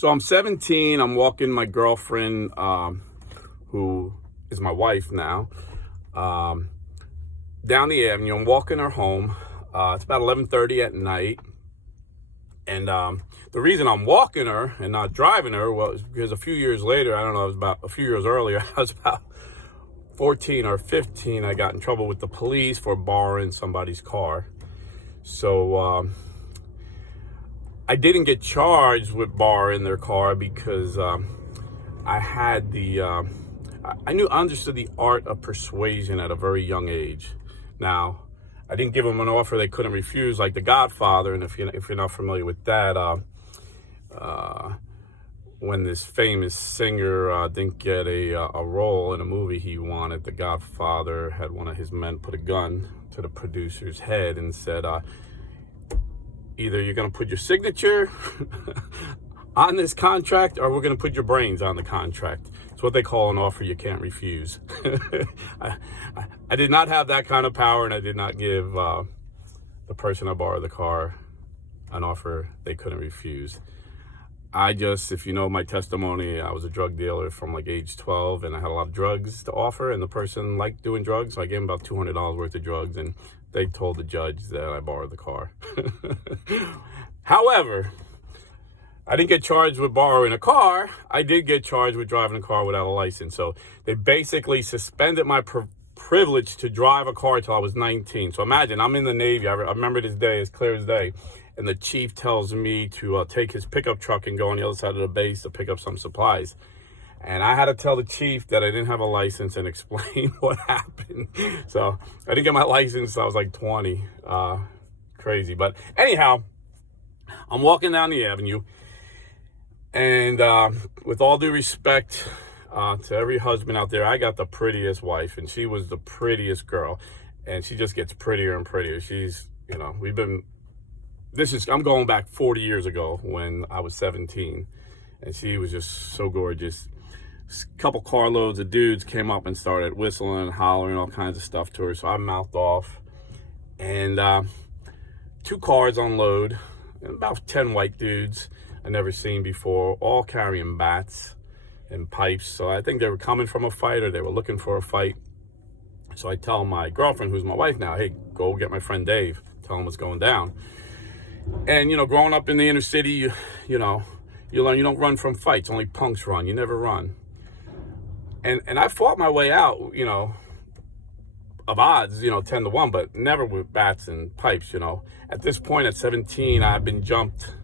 So I'm 17. I'm walking my girlfriend, who is my wife now, down the avenue. I'm walking her home. It's about 11:30 at night. And the reason I'm walking her and not driving her was because a few years later, I don't know, it was about a few years earlier, I was about 14 or 15. I got in trouble with the police for borrowing somebody's car. So I didn't get charged with borrowing their car because I had understood the art of persuasion at a very young age. Now, I didn't give them an offer they couldn't refuse, like The Godfather. And if you're not familiar with that, when this famous singer didn't get a role in a movie he wanted, The Godfather had one of his men put a gun to the producer's head and said, either you're going to put your signature on this contract or we're going to put your brains on the contract. It's what they call an offer you can't refuse. I did not have that kind of power, and I did not give the person I borrowed the car an offer they couldn't refuse. If you know my testimony, I was a drug dealer from like age 12, and I had a lot of drugs to offer, and the person liked doing drugs, so I gave him about $200 worth of drugs, and they told the judge that I borrowed the car. However, I didn't get charged with borrowing a car. I did get charged with driving a car without a license. So they basically suspended my privilege to drive a car until I was 19. So imagine, I'm in the Navy. I remember this day as clear as day. And the chief tells me to take his pickup truck and go on the other side of the base to pick up some supplies. And I had to tell the chief that I didn't have a license and explain what happened. So I didn't get my license until I was like 20. Crazy. But anyhow, I'm walking down the avenue. And with all due respect to every husband out there, I got the prettiest wife. And she was the prettiest girl. And she just gets prettier and prettier. She's, I'm going back 40 years ago when I was 17. And she was just so gorgeous. A couple carloads of dudes came up and started whistling and hollering all kinds of stuff to her. So I mouthed off. And 2 cars unload. And about 10 white dudes I never seen before, all carrying bats and pipes. So I think they were coming from a fight or they were looking for a fight. So I tell my girlfriend, who's my wife now, hey, go get my friend Dave. Tell him what's going down. And, growing up in the inner city, you learn you don't run from fights. Only punks run. You never run. And I fought my way out, of odds, 10 to 1, but never with bats and pipes, At this point, at 17, I've been jumped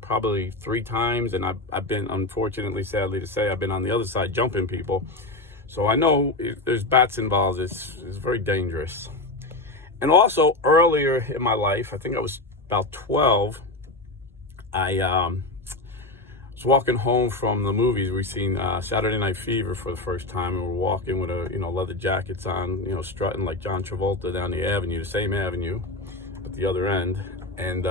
probably 3 times, and I've been, unfortunately, sadly to say, I've been on the other side jumping people. So I know if there's bats involved, it's very dangerous. And also, earlier in my life, I think I was about 12, I was walking home from the movies. We seen Saturday Night Fever for the first time, and we're walking with leather jackets on, strutting like John Travolta down the avenue, the same avenue, at the other end. And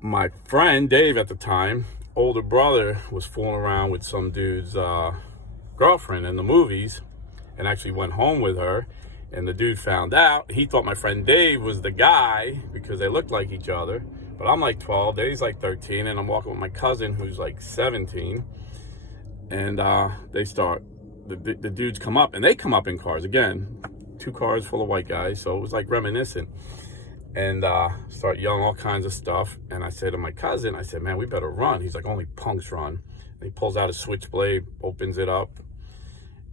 my friend Dave at the time, older brother, was fooling around with some dude's girlfriend in the movies, and actually went home with her. And the dude found out. He thought my friend Dave was the guy because they looked like each other. But I'm like 12, Dave's like 13, and I'm walking with my cousin who's like 17. And the dudes come up, and they come up in cars. Again, 2 cars full of white guys, so it was like reminiscent. And start yelling all kinds of stuff. And I said to my cousin, I said, man, we better run. He's like, only punks run. And he pulls out a switchblade, opens it up.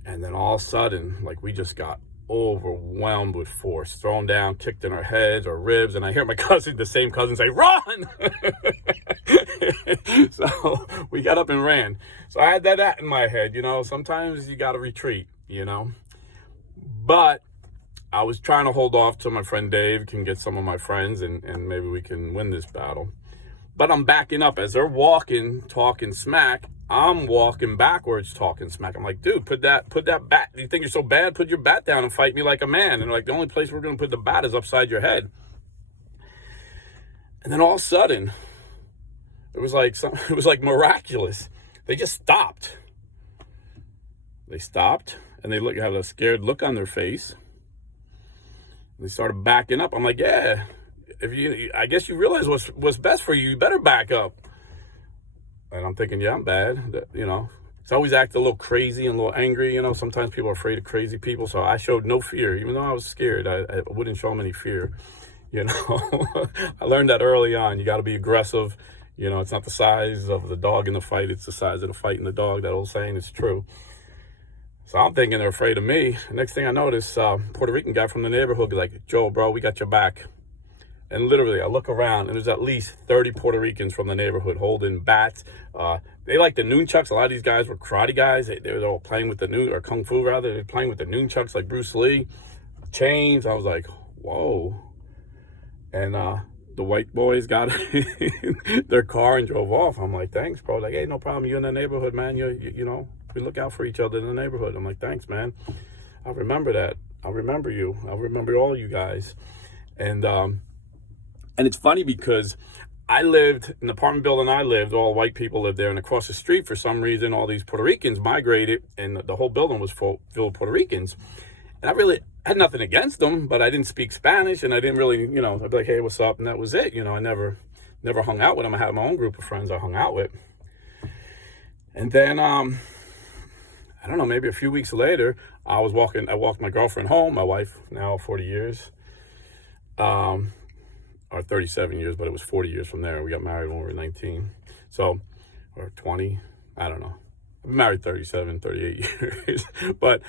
And then all of a sudden, like, we just got overwhelmed with force, thrown down, kicked in our heads or ribs, and I hear the same cousin say, run! So we got up and ran. So I had that in my head, sometimes you got to retreat, But I was trying to hold off till my friend Dave can get some of my friends, and maybe we can win this battle. But I'm backing up. As they're walking, talking smack, I'm walking backwards talking smack. I'm like, dude, put that bat. You think you're so bad? Put your bat down and fight me like a man. And they're like, the only place we're going to put the bat is upside your head. And then all of a sudden, it was like miraculous. They just stopped. They stopped, and they had a scared look on their face. And they started backing up. I'm like, yeah, I guess you realize what's best for you. You better back up. And I'm thinking, yeah, I'm bad. It's always act a little crazy and a little angry. Sometimes people are afraid of crazy people. So I showed no fear, even though I was scared. I wouldn't show them any fear. I learned that early on. You got to be aggressive. It's not the size of the dog in the fight. It's the size of the fight in the dog. That old saying is true. So I'm thinking they're afraid of me. Next thing I notice, Puerto Rican guy from the neighborhood, like, Joe, bro, we got your back. And literally, I look around, and there's at least 30 Puerto Ricans from the neighborhood holding bats. They like the nunchucks. A lot of these guys were karate guys. They were all playing with or kung fu, rather. They were playing with the nunchucks like Bruce Lee. Chains. I was like, whoa. And the white boys got in their car and drove off. I'm like, thanks, bro. Like, hey, no problem. You're in the neighborhood, man. We look out for each other in the neighborhood. I'm like, thanks, man. I remember that. I remember you. I remember all you guys. And it's funny because I lived in the apartment building all white people lived there. And across the street, for some reason, all these Puerto Ricans migrated, and the whole building was filled with Puerto Ricans. And I really had nothing against them, but I didn't speak Spanish, and I didn't really, I'd be like, hey, what's up? And that was it. I never hung out with them. I had my own group of friends I hung out with. And then, I don't know, maybe a few weeks later, I walked my girlfriend home, my wife now 40 years, or 37 years, but it was 40 years from there. We got married when we were 19. So, or 20, I don't know. I've been married 37, 38 years. But,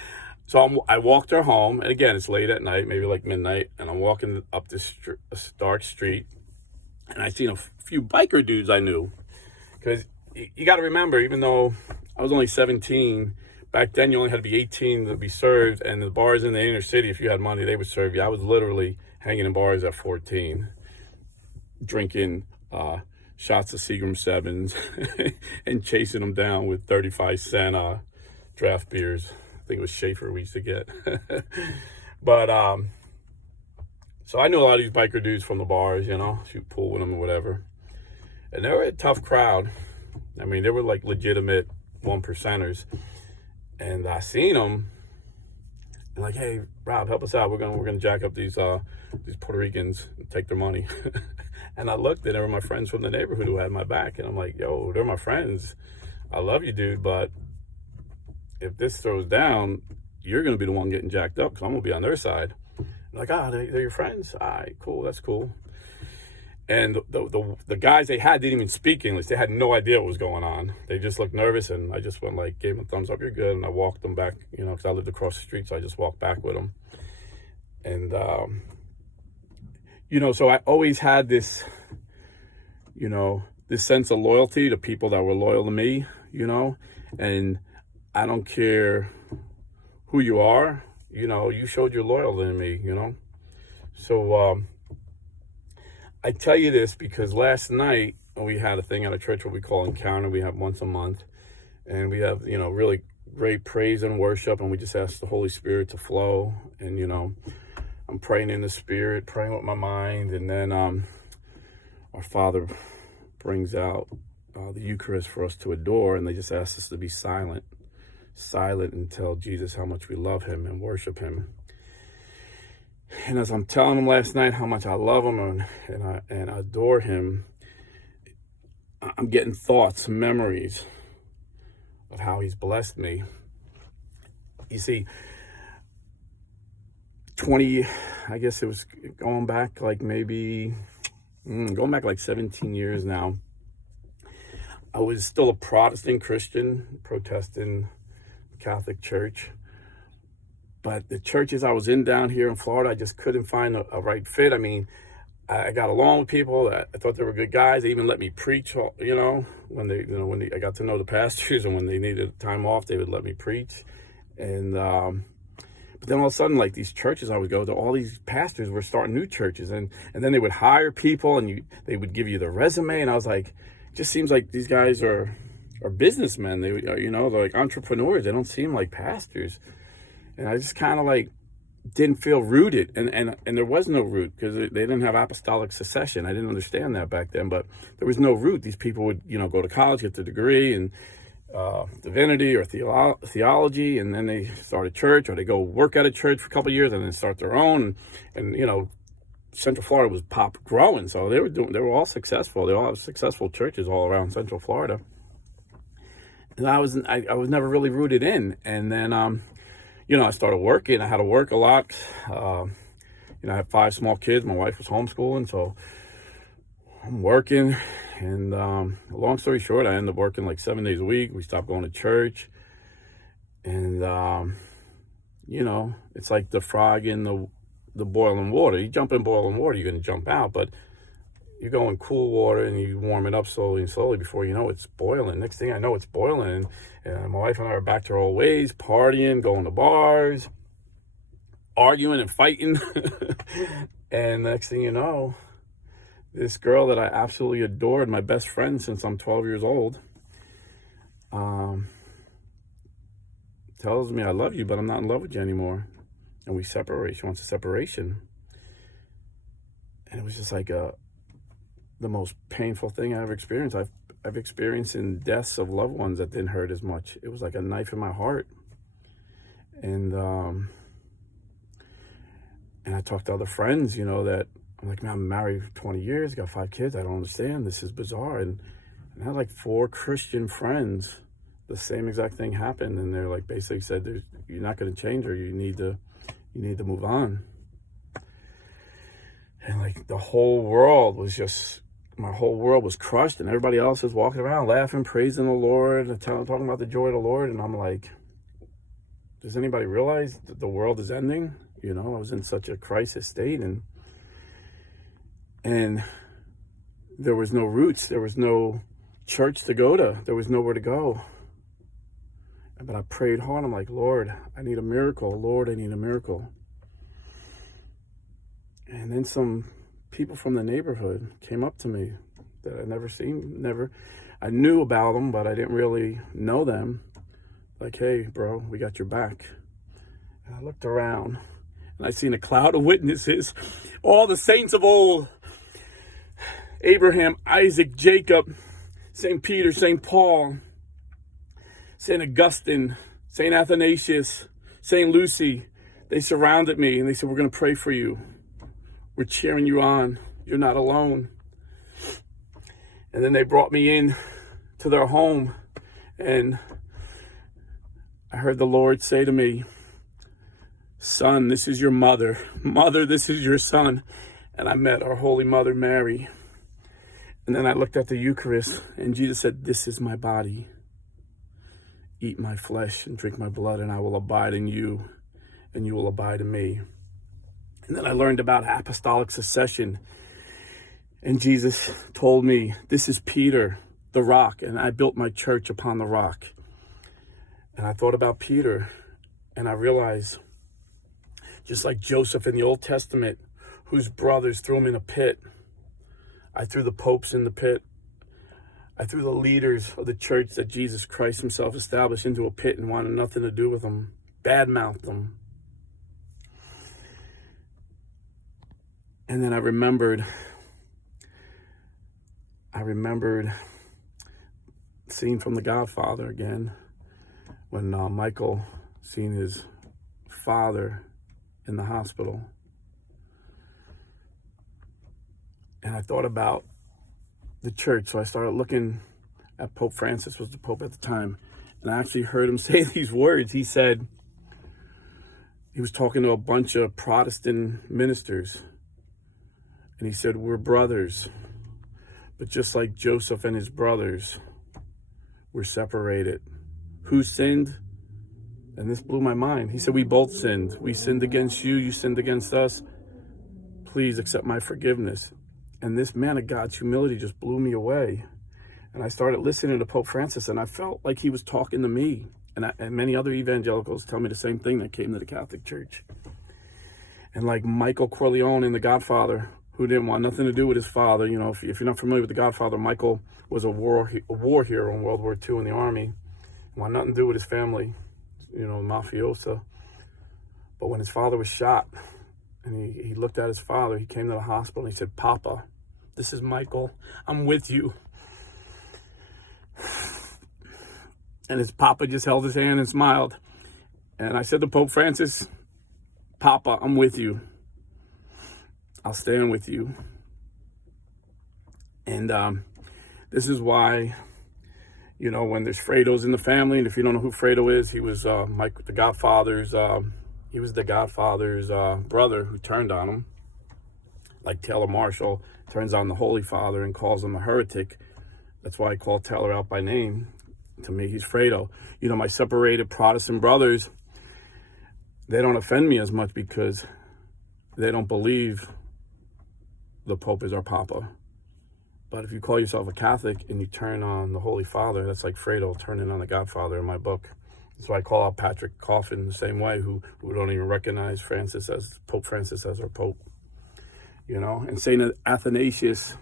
so I walked her home, and again, it's late at night, maybe like midnight, and I'm walking up this dark street, and I seen a few biker dudes I knew. Because you got to remember, even though I was only 17, back then you only had to be 18 to be served, and the bars in the inner city, if you had money, they would serve you. I was literally hanging in bars at 14, drinking shots of Seagram 7s and chasing them down with 35-cent draft beers. I think it was Schaefer we used to get. But, so I knew a lot of these biker dudes from the bars, shoot pool with them or whatever. And they were a tough crowd. I mean, they were like legitimate 1%ers. And I seen them, and like, hey, Rob, help us out. We're gonna jack up these Puerto Ricans and take their money. And I looked, and they were my friends from the neighborhood who had my back. And I'm like, yo, they're my friends. I love you, dude, but if this throws down, you're gonna be the one getting jacked up because I'm gonna be on their side. I'm like, they're your friends? All right, cool, that's cool. And the guys they had didn't even speak English. They had no idea what was going on. They just looked nervous, and I just went like, gave them a thumbs up, you're good. And I walked them back, because I lived across the street, so I just walked back with them. And, so I always had this, this sense of loyalty to people that were loyal to me, and I don't care who you are, you showed your loyalty to me, So, I tell you this because last night we had a thing at a church what we call Encounter. We have once a month, and we have, really great praise and worship, and we just ask the Holy Spirit to flow. And, I'm praying in the Spirit, praying with my mind, and then our Father brings out the Eucharist for us to adore, and they just ask us to be silent and tell Jesus how much we love him and worship him. And as I'm telling him last night how much I love him and I adore him, I'm getting thoughts, memories of how he's blessed me. You see, I guess it was going back like 17 years now. I was still a Protestant Christian, protesting the Catholic Church. But the churches I was in down here in Florida, I just couldn't find a right fit. I mean, I got along with people that I thought they were good guys. They even let me preach, when I got to know the pastors, and when they needed time off, they would let me preach. And but then all of a sudden, like these churches I would go to, all these pastors were starting new churches, and then they would hire people, and they would give you the resume, and I was like, it just seems like these guys are businessmen. They they're like entrepreneurs. They don't seem like pastors. And I just kind of like didn't feel rooted, and there was no root because they didn't have apostolic succession. I didn't understand that back then, but there was no root. These people would go to college, get the degree in divinity or theology, and then they start a church, or they go work at a church for a couple of years and then start their own, and Central Florida was growing, so they were all successful. They all have successful churches all around Central Florida. And I was never really rooted in. And then, I started working. I had to work a lot. I had 5 small kids. My wife was homeschooling, so I'm working. And long story short, I ended up working like 7 days a week. We stopped going to church. And, it's like the frog in the boiling water. You jump in boiling water, you're going to jump out. But you go in cool water and you warm it up slowly and slowly before you know it's boiling. Next thing I know, it's boiling. And my wife and I are back to our old ways, partying, going to bars, arguing and fighting. And next thing you know, this girl that I absolutely adored, my best friend since I'm 12 years old, tells me, I love you, but I'm not in love with you anymore. And we separate. She wants a separation. And it was just like the most painful thing I ever experienced. I've experienced in deaths of loved ones that didn't hurt as much. It was like a knife in my heart. And I talked to other friends, that I'm like, man, I'm married for 20 years, got 5 kids. I don't understand. This is bizarre. And I had like 4 Christian friends. The same exact thing happened. And they're like, basically said, you're not going to change her. You need to move on. And like my whole world was crushed, and everybody else is walking around laughing, praising the Lord, talking about the joy of the Lord. And I'm like, does anybody realize that the world is ending? I was in such a crisis state, and there was no roots. There was no church to go to. There was nowhere to go. But I prayed hard. I'm like, Lord, I need a miracle. Lord, I need a miracle. And then some people from the neighborhood came up to me that I'd never seen. I knew about them, but I didn't really know them. Like, hey, bro, we got your back. And I looked around, and I seen a cloud of witnesses, all the saints of old, Abraham, Isaac, Jacob, St. Peter, St. Paul, St. Augustine, Saint Athanasius, St. Lucy. They surrounded me, and they said, we're going to pray for you. We're cheering you on. You're not alone. And then they brought me in to their home, and I heard the Lord say to me, son, this is your mother. Mother, this is your son. And I met our Holy Mother Mary. And then I looked at the Eucharist, and Jesus said, this is my body. Eat my flesh and drink my blood, and I will abide in you, and you will abide in me. And then I learned about apostolic succession. And Jesus told me, this is Peter, the rock, and I built my church upon the rock. And I thought about Peter, and I realized, just like Joseph in the Old Testament, whose brothers threw him in a pit, I threw the popes in the pit. I threw the leaders of the church that Jesus Christ himself established into a pit and wanted nothing to do with them, badmouthed them. And then I remembered scene from The Godfather again, when Michael seen his father in the hospital. And I thought about the church, so I started looking at Pope Francis, was the Pope at the time, and I actually heard him say these words. He said, he was talking to a bunch of Protestant ministers, and he said, we're brothers, but just like Joseph and his brothers, we're separated. Who sinned? And this blew my mind. He said, we both sinned. We sinned against you, you sinned against us. Please accept my forgiveness. And this man of God's humility just blew me away. And I started listening to Pope Francis, and I felt like he was talking to me. And many other evangelicals tell me the same thing that came to the Catholic Church. And like Michael Corleone in The Godfather, who didn't want nothing to do with his father. If you're not familiar with The Godfather, Michael was a war hero in World War II in the army. Want nothing to do with his family, mafiosa. But when his father was shot, and he looked at his father, he came to the hospital, and he said, Papa, this is Michael. I'm with you. And his papa just held his hand and smiled. And I said to Pope Francis, Papa, I'm with you. I'll stand with you. And this is why, when there's Fredos in the family, and if you don't know who Fredo is, he was the Godfather's brother who turned on him. Like Taylor Marshall turns on the Holy Father and calls him a heretic. That's why I call Taylor out by name. To me, he's Fredo. My separated Protestant brothers, they don't offend me as much because they don't believe the Pope is our Papa. But if you call yourself a Catholic and you turn on the Holy Father, that's like Fredo turning on the Godfather in my book. That's why I call out Patrick Coffin the same way, who don't even recognize Pope Francis as our Pope. And Saint Athanasius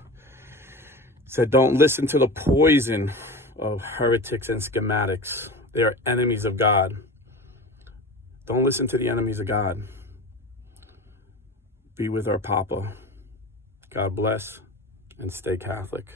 said, don't listen to the poison of heretics and schismatics. They are enemies of God. Don't listen to the enemies of God. Be with our Papa. God bless, and stay Catholic.